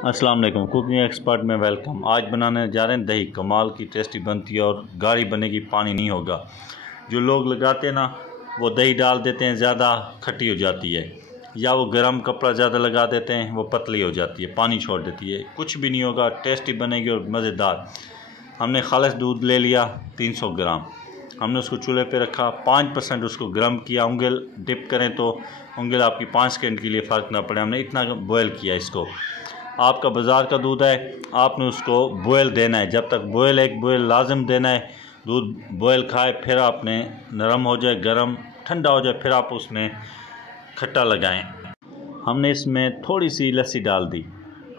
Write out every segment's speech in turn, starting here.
अस्सलाम वालेकुम, cooking expert में वेलकम। आज बनाने जा रहे हैं दही। कमाल की टेस्टी बनती है और गाढ़ी बनेगी, पानी नहीं होगा। जो लोग लगाते हैं ना, वो दही डाल देते हैं, ज़्यादा खट्टी हो जाती है, या वो गर्म कपड़ा ज़्यादा लगा देते हैं, वो पतली हो जाती है, पानी छोड़ देती है। कुछ भी नहीं होगा, टेस्टी बनेगी और मज़ेदार। हमने खालिस दूध ले लिया 300 ग्राम। हमने उसको चूल्हे पे रखा, 5% उसको गर्म किया। उंगल डिप करें तो उंगल आपकी 5 सेकंड के लिए फ़र्क ना पड़े। हमने इतना बॉयल किया इसको। आपका बाज़ार का दूध है, आपने उसको बॉयल देना है। जब तक बॉयल, एक बॉयल लाजम देना है। दूध बॉयल खाए, फिर आपने नरम हो जाए, गरम ठंडा हो जाए, फिर आप उसमें खट्टा लगाएं। हमने इसमें थोड़ी सी लस्सी डाल दी।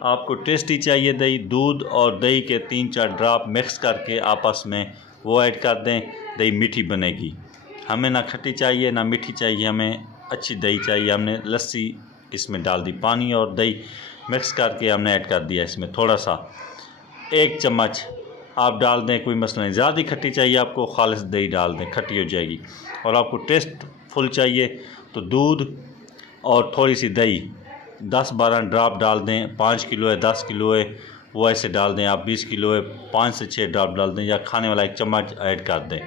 आपको टेस्टी चाहिए दही, दूध और दही के 3-4 ड्रॉप मिक्स करके आपस में वो ऐड कर दें, दही मीठी बनेगी। हमें ना खट्टी चाहिए ना मीठी चाहिए, हमें अच्छी दही चाहिए। हमने लस्सी इसमें डाल दी, पानी और दही मिक्स करके हमने ऐड कर दिया। इसमें थोड़ा सा 1 चम्मच आप डाल दें, कोई मसला नहीं। ज़्यादा खट्टी चाहिए आपको, खालिस दही डाल दें, खट्टी हो जाएगी। और आपको टेस्ट फुल चाहिए तो दूध और थोड़ी सी दही 10-12 ड्रॉप डाल दें। 5 किलो है, 10 किलो है, वो ऐसे डाल दें। आप 20 किलो है, 5 से 6 ड्रॉप डाल दें, या खाने वाला 1 चम्मच ऐड कर दें,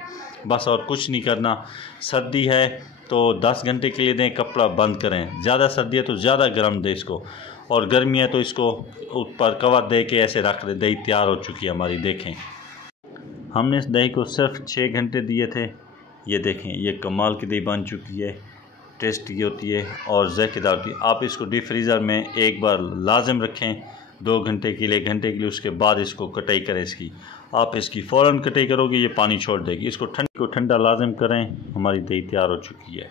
बस। और कुछ नहीं करना। सर्दी है तो 10 घंटे के लिए दें, कपड़ा बंद करें। ज़्यादा सर्दी है तो ज़्यादा गर्म दें इसको, और गर्मी है तो इसको ऊपर कवर दे के ऐसे रख दें। दही तैयार हो चुकी है हमारी, देखें। हमने इस दही को सिर्फ 6 घंटे दिए थे। ये देखें, ये कमाल की दही बन चुकी है। टेस्टी होती है और ज़ायकेदार होती है। आप इसको डीप फ्रीज़र में एक बार लाजम रखें, 2 घंटे के लिए, घंटे के लिए। उसके बाद इसको कटाई करें इसकी। आप इसकी फ़ौरन कटाई करोगे, ये पानी छोड़ देगी। इसको ठंडा लाजम करें। हमारी दही तैयार हो चुकी है।